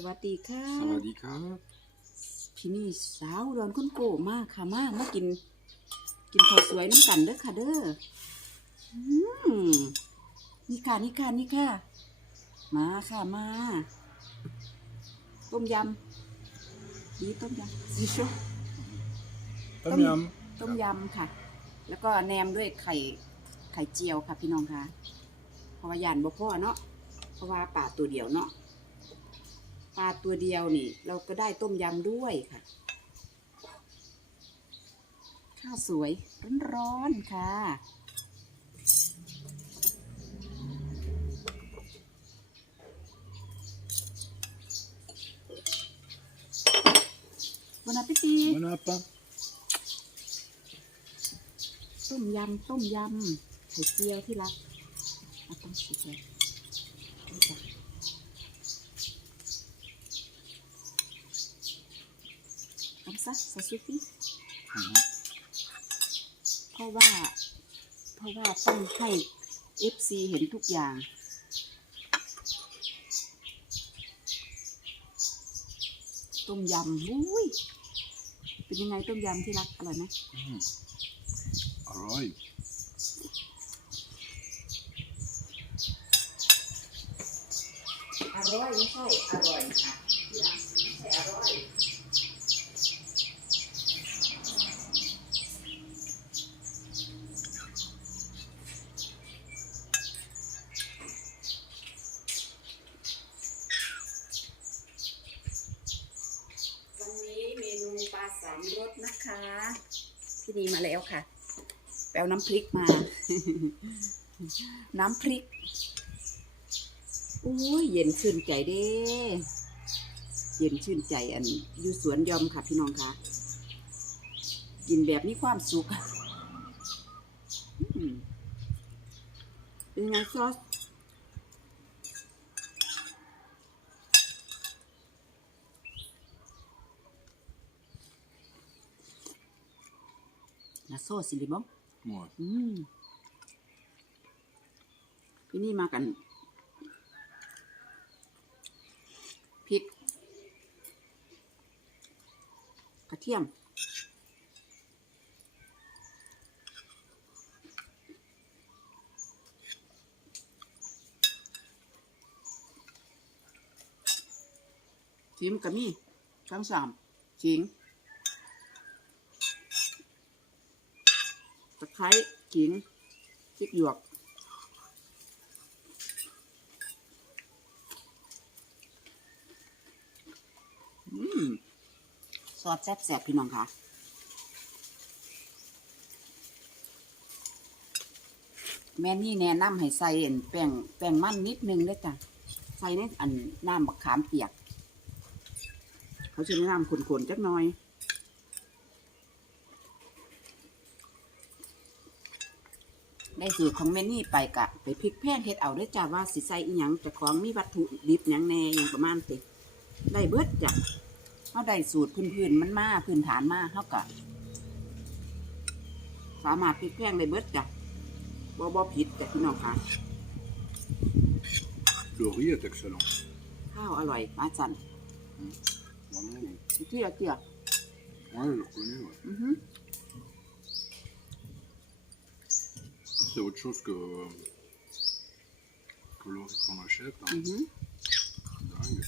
สวัสดีค่ะสวัสดีครับ พี่นี่สาวดอนคุณโกมากค่ะมามากิน กินข้าวสวยน้ำกันเด้อค่ะเด้ออืมนี่ค่ะนี่ค่ะนี่ค่ะ มาค่ะมา ต้มยำดีต้มยำซีชูต้มยำต้มยำค่ะ แล้วก็แหนมด้วยไข่ไข่เจียวค่ะพี่น้องค่ะเพราะว่าหยานบ่พ่อเนาะเพราะว่าปลาตัวเดียวเนาะ ปลาตัวเดียวนี่ เราก็ได้ต้มยำด้วยค่ะ ข้าวสวยร้อนๆค่ะบนอาปิตี Bon appétit ต้มยำ ต้มยำไข่เจียวที่รักเอาต้องชิมเลยนี่ จ้ะเอาซะซาซูฟิเพราะว่า เพราะว่าต้องให้ FC เห็นทุกอย่าง ต้มยำอุ้ย เป็นยังไงต้มยำที่รักอร่อยไหม Mm. อร่อยอร่อยไม่ใช่อร่อยค่ะที่รักไม่ใช่อร่อย วันนี้เมนูปลาสามรสนะคะ พี่ดีมาแล้วค่ะแปลน้ำพริกมา น้ำพริกอุ้ยเย็นชื่นใจเด้ เย็นชื่นใจอันอยู่สวนยอมค่ะพี่น้องค่ะ กินแบบมีความสุขอืมเป็นไงซอส นะโซสิลิบอง Ouais. อืมพี่นี่มากันพริก กระเทียม ชิมกับมี่ทั้งสามขิง ตะ ไคร้ขิงพริกหยวก อืมซอสแซ่บๆพี่น้องค่ะแม่นี่แนะนำให้ใส่อันแป้งแป้งมันนิดนึงเด้จ้ะใส่ในอันน้ำบักขามเปียก เขาจะแนะนำขนๆจักหน่อย ได้สูตรของแม่นี่ไปกะ ไปพริกแพงเฮ็ดเอาได้อจ้าว่าสิใส่อีหยังเจะของมีวัตถุดิบหยังแหน่อย่างประมาณติได้เบิดจ้ะเขาได้สูตรพื้นๆมันมาพื้นฐานมาเขากะสามารถพริกแพงได้เบิดจ้ะบ่บ่ผิดจ้ะพี่น้องค่ะ Le riz est excellent. ข้าวอร่อยมาจัน Vraiment, oui. เจียเจีย Ouais, je le reconnais, ouais. อือฮึ C'est autre chose que, que le riz qu'on achète. อื Hein. อฮึ Dingue.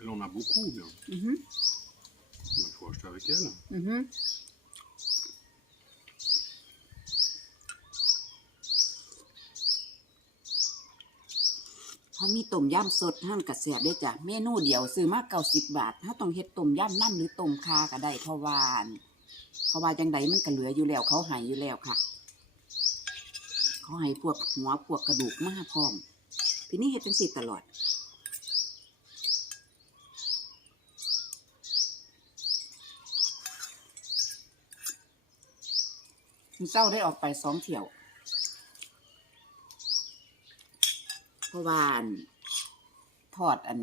Elle en a beaucoup, bien. อือฮึ Il faut acheter avec elle. อือฮึเขามีต้มยำสดห้ามกระแสบด้วยจ้ะ เมนูเดียวซื้อมาเก้าสิบบาท ถ้าต้องเฮ็ดต้มยำน้ำหรือต้มคาก็ได้เพราะว่าอั่น เพราะว่าจังใดมันก็เหลืออยู่แล้วเขาหายอยู่แล้วค่ะ เขาให้พวกหัวพวกกระดูกมาพร้อมพี่นี่เฮ็ดเป็นสิตลอดมีเจ้าได้ออกไปสองเที่ยว เพราะว่าทอดอัน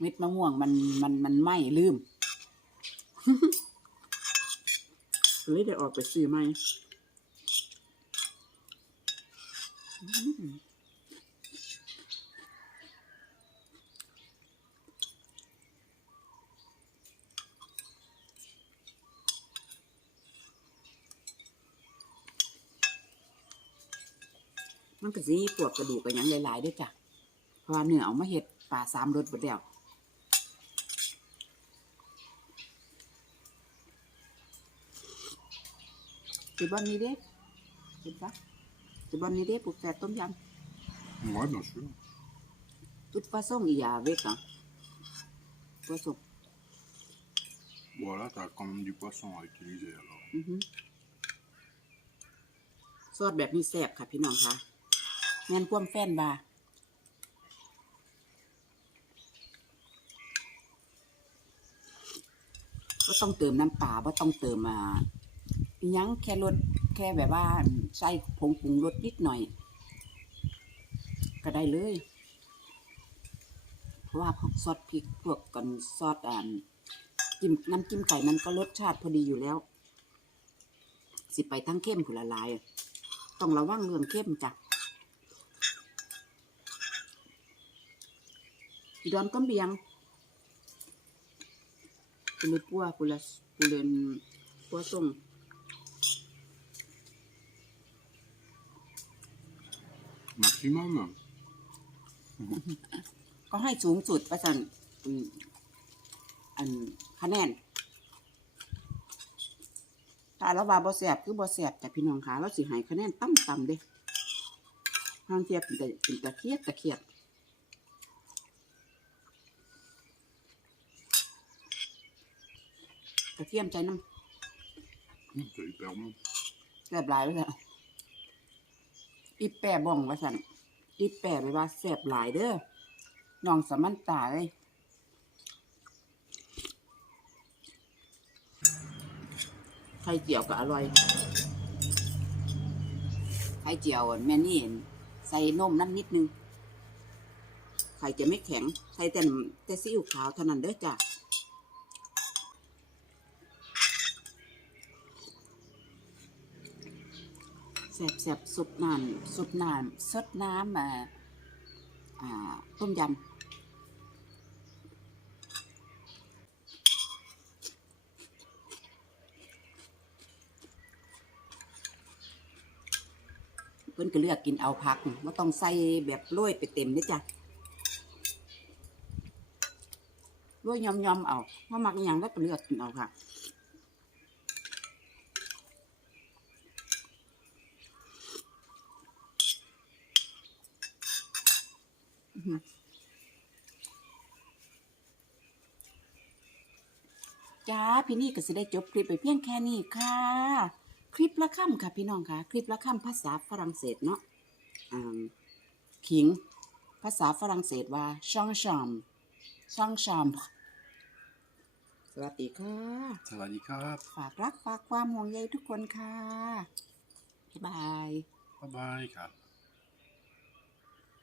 เม็ดมะม่วงมันมันมันไหม้ลืม เลยได้ออกไปซื้อใหม่มันก็สิปวดกระดูกกันยังหลายๆด้วยจ้ะ เพราะว่าเหนือเอามาเห็ดป่าสามรสหมดียว สิบวันนี้เด้เห็นปะสิบวันนี้เด้ปลูกแต่ต้มย Ouais, bien sûr. ำ toute façon il y a avec hein poisson Voilà, t'as quand même du poisson à utiliser alors. อือฮึซอสแบบนี้แซ่บค่ะพี่น้องค่ะแม่นความแฟนบาก็ต้องเติมน้ำปลาว่าต้องเติมอ่า อิหยังแค่รสแค่แบบว่าใส่ผงปรุงรสนิดหน่อย ก็ได้เลย เพราะว่าพวกซอสพริกพวกกันซอสอ่าจิ้มน้ำจิ้มไก่มันก็รสชาติพอดีอยู่แล้ว สิไปทั้งเข้มผุละลาย ต้องระวังเรื่องเข้มจ้ะดอนก็เบียงปุ le poids pour la pour le poisson Maximum ก็ให้สูงสุดประสันอืมอันคะแนนถ้าเราว่าบ่แสบคือบ่แสบแต่พี่น้องคะเราสิให้คะแนนต่ำต่ำๆเด้ทางเทียบเป็นแต่เป็นตะเคียดตะเคียดกระเทียมใจน้ Hum, C'est hyper bon. ำแสบหลายเลยอะ อีแปะบ้องว่าสันอีแปะไปว่าแสบหลายเด้อน้องสามันตาเลยไข่เจียวก็อร่อย ไข่เจียวแม่นี่ ใส่นมน้ำนิดนึง ไข่จะไม่แข็ง ใส่แต่แต่ซีอิ๊วขาวเท่านั้นเด้อจ้ะ แสบแสบสุดน้ำสุดน้ำสดน้ำอ่าต้มยำเพิ่นก็เลือกกินเอาผักว่าต้องใส่แบบโรยไปเต็มเด้จ้ะโรยยอมๆเอาเพราะมักอย่างแล้วก็เลือกกินเอาค่ะ จ้าพี่นี่ก็จะได้จบคลิปไปเพียงแค่นี้ค่ะ คลิปละค่ำค่ะพี่น้องค่ะ คลิปละค่ำภาษาฝรั่งเศสเนาะอ่าขิง ภาษาฝรั่งเศสว่าช่องชอมช่องชอมสวัสดีค่ะ Ça va, Nika ฝากรักฝากความห่วงใยทุกคนค่ะ บ๊ายบาย Bye bye, Nika.